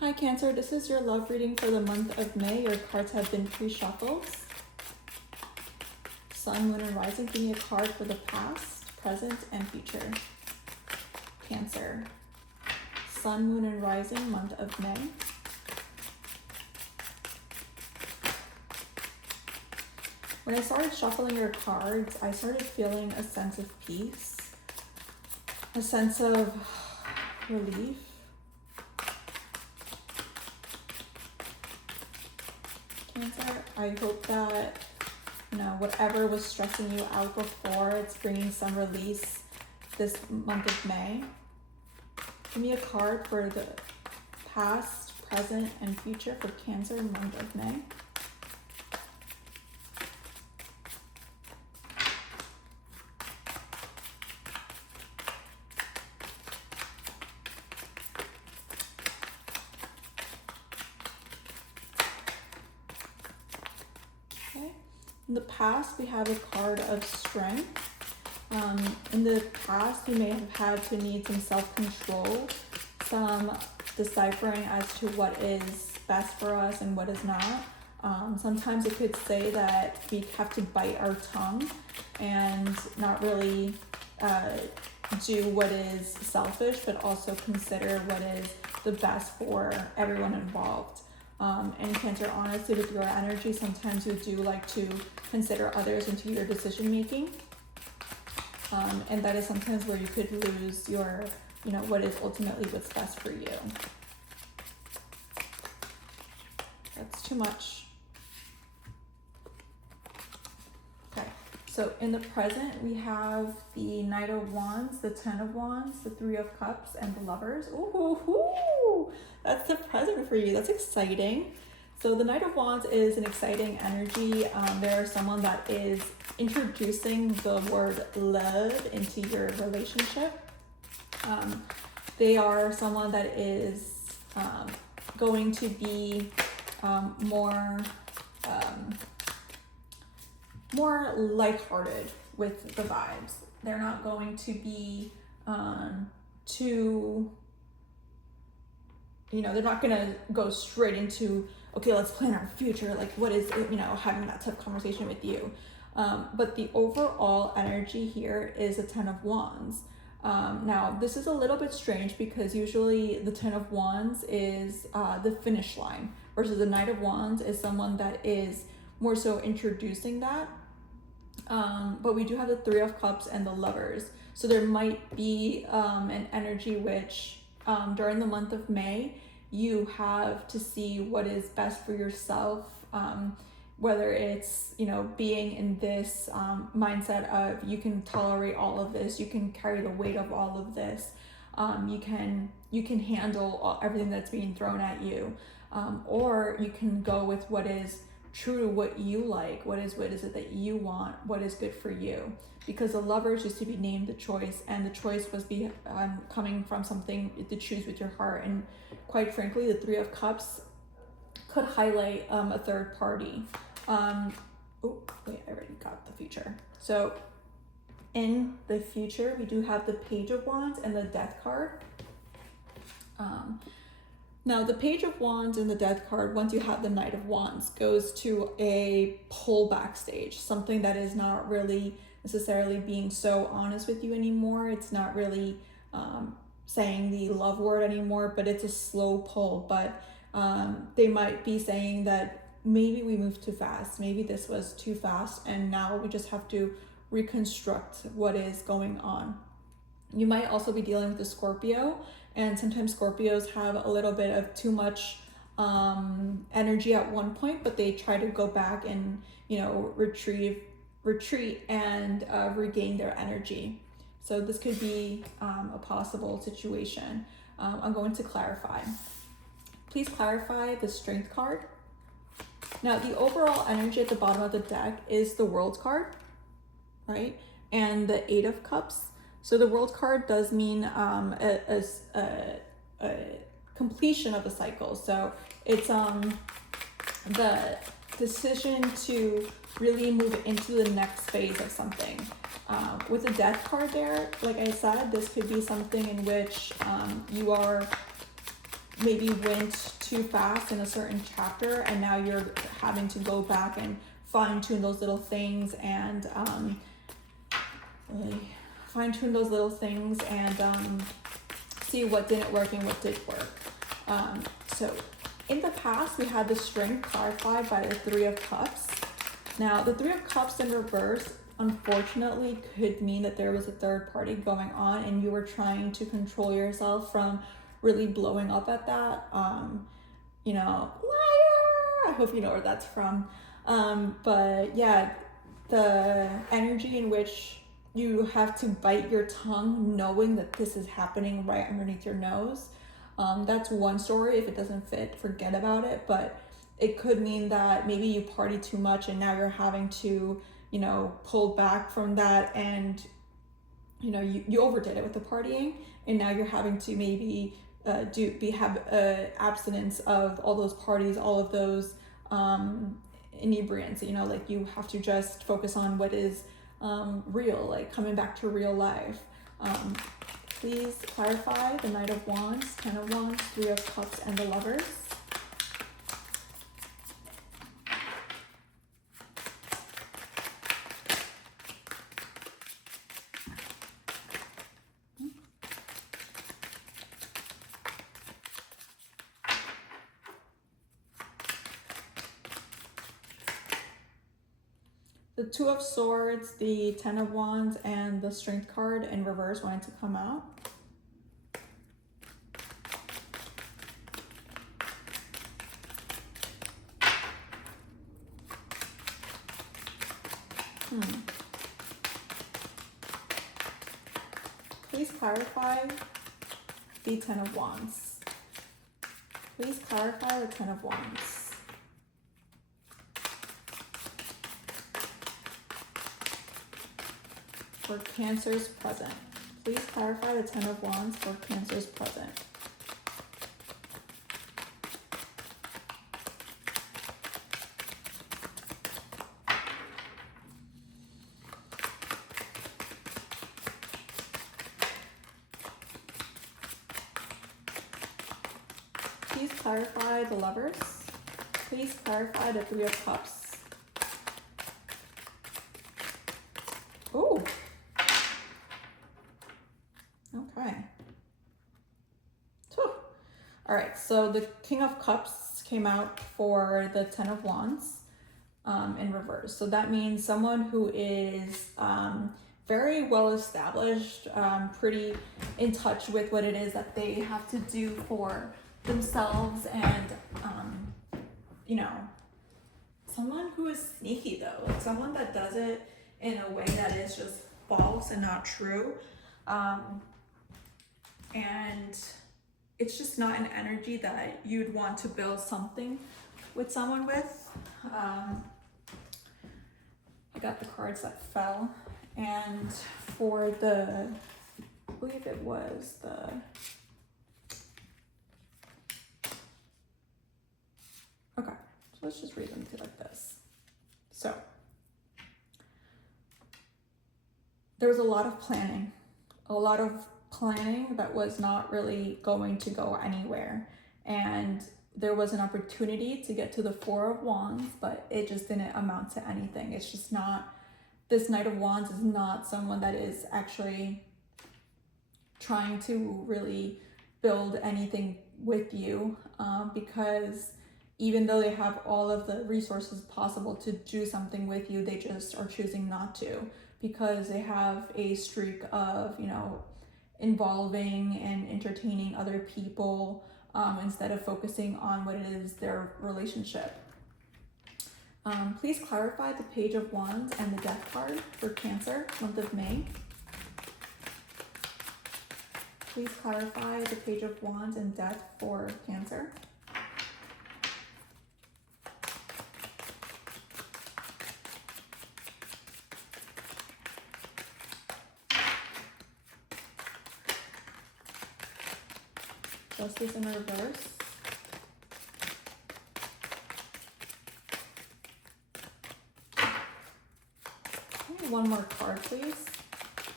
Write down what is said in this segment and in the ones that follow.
Hi Cancer, this is your love reading for the month of May. Your cards have been pre-shuffled. Sun, Moon, and Rising, give me a card for the past, present, and future. Cancer. Sun, Moon, and Rising, month of May. When I started shuffling your cards, I started feeling a sense of peace, a sense of relief. Cancer, I hope that, whatever was stressing you out before, it's bringing some release this month of May. Give me a card for the past, present, and future for Cancer month of May. In the past, we have a card of strength. In the past, you may have had to need some self-control, some deciphering as to what is best for us and what is not. Sometimes it could say that we have to bite our tongue and not really do what is selfish, but also consider what is the best for everyone involved. And Cancer, honestly, with your energy, sometimes you do like to consider others into your decision making. And that is sometimes where you could lose your, what is ultimately what's best for you. That's too much. Okay, so in the present, we have the Knight of Wands, the Ten of Wands, the Three of Cups, and the Lovers. Ooh, that's the present for you. That's exciting. So the Knight of Wands is an exciting energy. There's someone that is introducing the word love into your relationship. They are someone that is going to be more lighthearted with the vibes. They're not going to be too, they're not going to go straight into, okay, let's plan our future. Like, what is it, having that tough conversation with you. But the overall energy here is a Ten of Wands. Now, this is a little bit strange because usually the Ten of Wands is the finish line versus the Knight of Wands is someone that is more so introducing that. But we do have the Three of Cups and the Lovers. So there might be an energy which during the month of May, you have to see what is best for yourself, whether it's, being in this mindset of you can tolerate all of this, you can carry the weight of all of this, you can handle everything that's being thrown at you, or you can go with what is true to what you like, what is it that you want, what is good for you. Because the Lovers used to be named the choice, and the choice was coming from something to choose with your heart. And quite frankly, the Three of Cups could highlight a third party. I already got the future. So in the future, we do have the Page of Wands and the Death card. Now, the Page of Wands and the Death card, once you have the Knight of Wands, goes to a pullback stage, something that is not really necessarily being so honest with you anymore. It's not really saying the love word anymore, but it's a slow pull. But they might be saying that maybe we moved too fast, maybe this was too fast, and now we just have to reconstruct what is going on. You might also be dealing with a Scorpio, and sometimes Scorpios have a little bit of too much energy at one point, but they try to go back and retreat and regain their energy. So this could be a possible situation. I'm going to clarify. Please clarify the Strength card. Now, the overall energy at the bottom of the deck is the World card, right? And the Eight of Cups. So the World card does mean a completion of a cycle. So it's the decision to really move into the next phase of something. With the Death card there, like I said, this could be something in which you are maybe went too fast in a certain chapter, and now you're having to go back and fine tune those little things and see what didn't work and what did work. So in the past, we had the strength clarified by the Three of Cups. Now, the Three of Cups in reverse, unfortunately, could mean that there was a third party going on and you were trying to control yourself from really blowing up at that. You know, liar! I hope you know where that's from. But yeah, the energy in which you have to bite your tongue knowing that this is happening right underneath your nose. That's one story. If it doesn't fit, forget about it. But it could mean that maybe you party too much and now you're having to, you know, pull back from that, and you know, you overdid it with the partying, and now you're having to maybe have abstinence of all those parties, all of those inebriants. You know, like you have to just focus on what is real, like coming back to real life. Please clarify the Knight of Wands, Ten of Wands, Three of Cups, and the Lovers. The Two of Swords, the Ten of Wands, and the Strength card in reverse wanted to come out. Please clarify the Ten of Wands. Please clarify the Ten of Wands. For Cancer's present. Please clarify the Ten of Wands for Cancer's present. Please clarify the Lovers. Please clarify the Three of Cups. Ooh. Okay. Whew. All right, so the King of Cups came out for the Ten of Wands in reverse. So that means someone who is very well established, pretty in touch with what it is that they have to do for themselves, and you know, someone who is sneaky though, like someone that does it in a way that is just false and not true, and it's just not an energy that you'd want to build something with someone with. I got the cards that fell, and for the, I believe it was the, okay, so let's just read them to like this. So there was a lot of planning that was not really going to go anywhere, and there was an opportunity to get to the Four of Wands, but it just didn't amount to anything. It's just not, this Knight of Wands is not someone that is actually trying to really build anything with you, because even though they have all of the resources possible to do something with you, they just are choosing not to, because they have a streak of, you know, involving and entertaining other people instead of focusing on what it is, their relationship. Please clarify the Page of Wands and the Death card for Cancer, month of May. Please clarify the Page of Wands and Death for Cancer. Justice in reverse. Okay, one more card, please.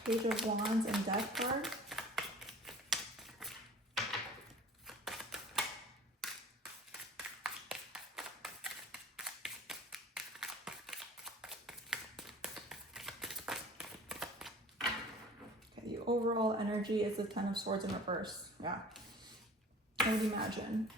Page of Wands and Death card. overall energy is the Ten of Swords in reverse. Yeah, I would imagine.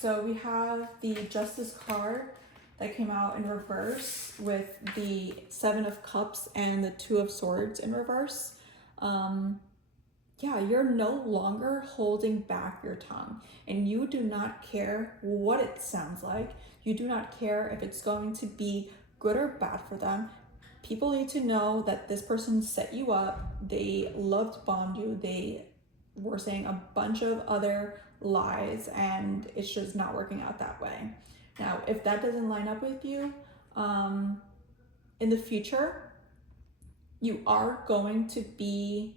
So we have the Justice card that came out in reverse with the Seven of Cups and the Two of Swords in reverse. Yeah, you're no longer holding back your tongue, and you do not care what it sounds like. You do not care if it's going to be good or bad for them. People need to know that this person set you up. They loved bombed you. They were saying a bunch of other lies, and it's just not working out that way. Now, if that doesn't line up with you, in the future, you are going to be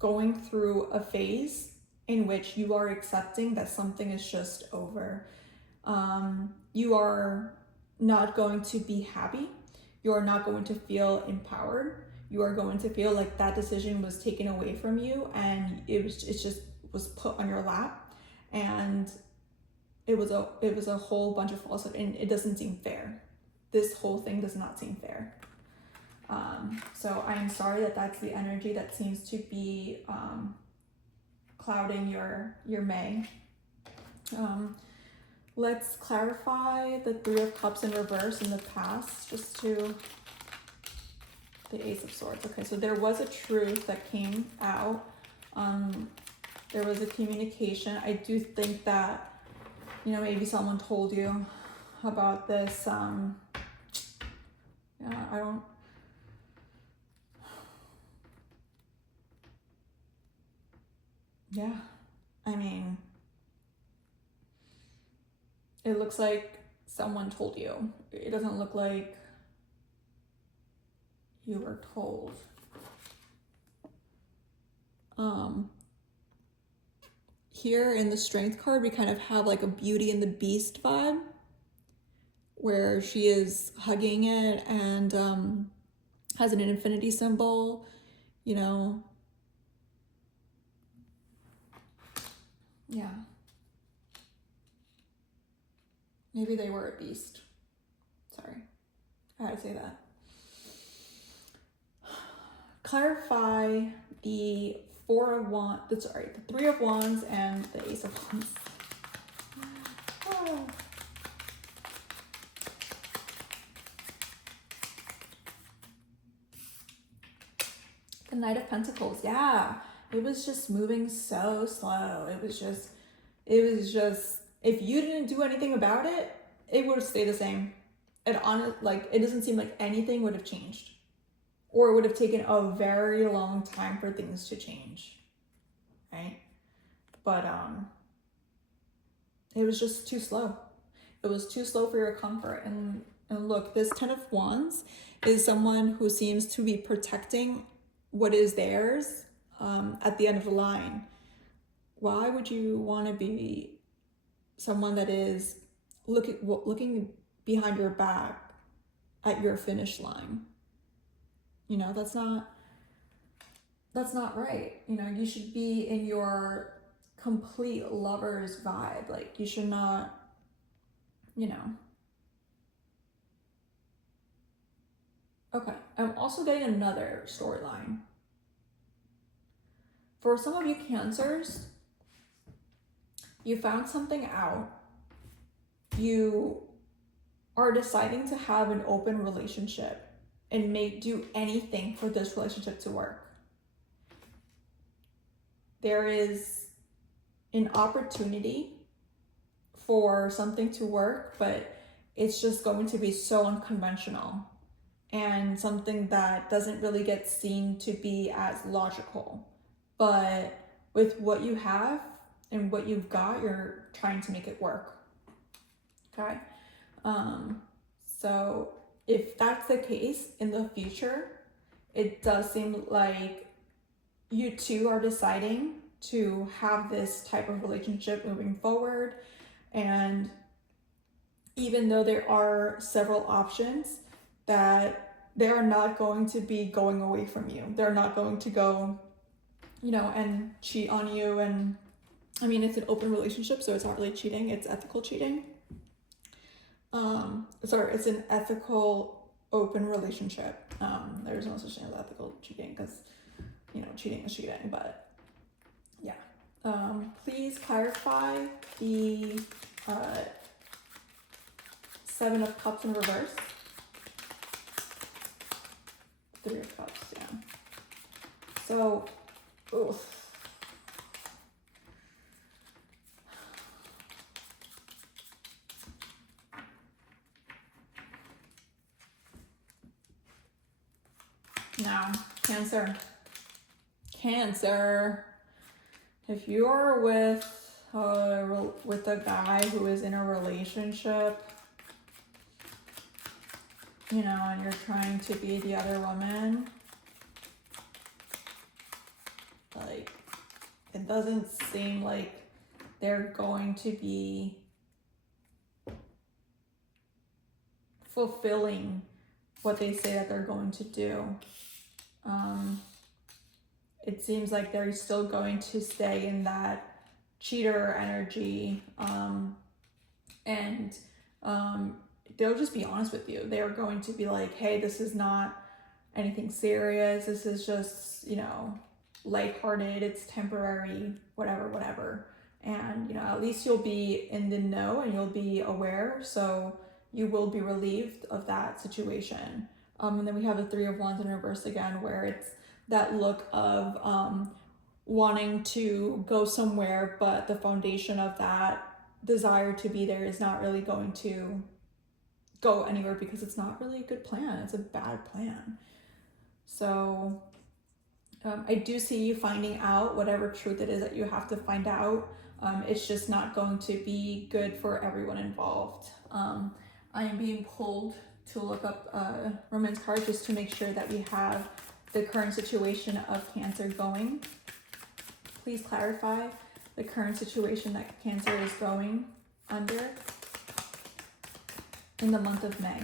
going through a phase in which you are accepting that something is just over. You are not going to be happy. You are not going to feel empowered. You are going to feel like that decision was taken away from you, and it just was put on your lap, and it was a whole bunch of falsehood, and it doesn't seem fair. This whole thing does not seem fair. So I am sorry that that's the energy that seems to be clouding your May. Let's clarify the Three of Cups in reverse in the past, just to the Ace of Swords. Okay, so there was a truth that came out. There was a communication. I do think that, you know, maybe someone told you about this. Yeah, I don't. Yeah, I mean, it looks like someone told you. It doesn't look like you were told. Here in the Strength card, we kind of have like a Beauty and the Beast vibe, where she is hugging it and has an infinity symbol, you know. Yeah. Maybe they were a beast. Sorry, I had to say that. Clarify the Three of Wands and the Ace of Wands. Oh. The Knight of Pentacles, yeah. It was just moving so slow. It was just, if you didn't do anything about it, it would have stayed the same. It doesn't seem like anything would have changed. Or it would have taken a very long time for things to change, right? But it was just too slow. It was too slow for your comfort. And look, this Ten of Wands is someone who seems to be protecting what is theirs at the end of the line. Why would you want to be someone that is looking behind your back at your finish line? You know, that's not right. You know, you should be in your complete lover's vibe. Like, you should not, you know. Okay, I'm also getting another storyline. For some of you Cancers, you found something out. You are deciding to have an open relationship and do anything for this relationship to work. There is an opportunity for something to work, but it's just going to be so unconventional and something that doesn't really get seen to be as logical. But with what you have and what you've got, you're trying to make it work. Okay? So if that's the case in the future, it does seem like you two are deciding to have this type of relationship moving forward. And even though there are several options, that they're not going to be going away from you. They're not going to go, you know, and cheat on you. And I mean, it's an open relationship, so it's not really cheating, it's ethical cheating. It's an ethical open relationship. There's no such thing as ethical cheating, because you know, cheating is cheating, but yeah. Please clarify the 7 of Cups in reverse. 3 of Cups, yeah. So, oof. Now, Cancer. Cancer. If you are with a guy who is in a relationship, you know, and you're trying to be the other woman, like, it doesn't seem like they're going to be fulfilling what they say that they're going to do. It seems like they're still going to stay in that cheater energy, and they'll just be honest with you. They're going to be like, hey, this is not anything serious. This is just, you know, lighthearted. It's temporary, whatever. And, you know, at least you'll be in the know and you'll be aware. So you will be relieved of that situation. And then we have the 3 of Wands in reverse again, where it's that look of wanting to go somewhere, but the foundation of that desire to be there is not really going to go anywhere because it's not really a good plan. It's a bad plan. So I do see you finding out whatever truth it is that you have to find out. It's just not going to be good for everyone involved. I am being pulled to look up a romance card just to make sure that we have the current situation of Cancer going. Please clarify the current situation that Cancer is going under in the month of May.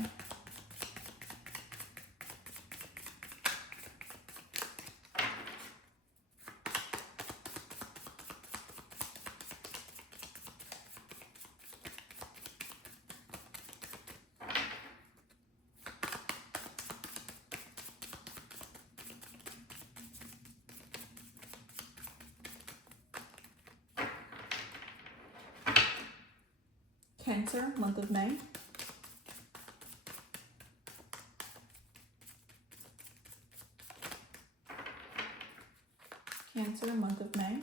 Cancer, month of May. Cancer, month of May.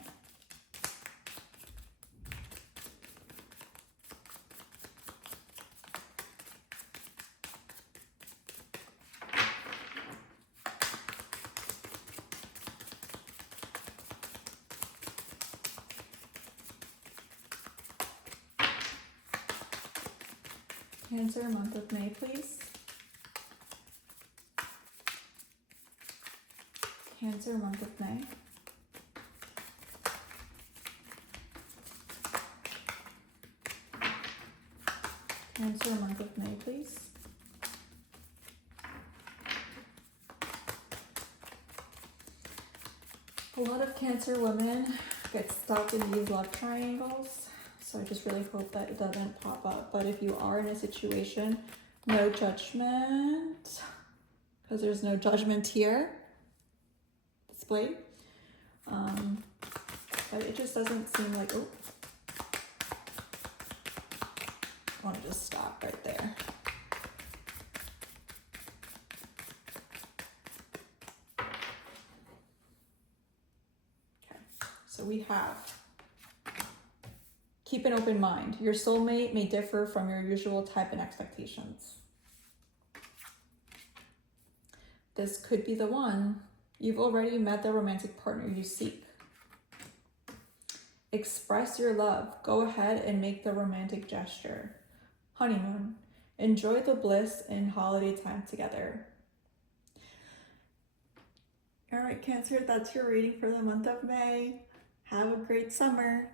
Cancer, month of May, please. Cancer, month of May. Cancer, month of May, please. A lot of Cancer women get stuck in these love triangles, so I just really hope that it doesn't pop up. But if you are in a situation, no judgment, because there's no judgment here displayed. But it just doesn't seem like, oh, I want to just stop right there. Okay, so we have, keep an open mind. Your soulmate may differ from your usual type and expectations. This could be the one. You've already met the romantic partner you seek. Express your love. Go ahead and make the romantic gesture. Honeymoon. Enjoy the bliss in holiday time together. All right, Cancer, that's your reading for the month of May. Have a great summer.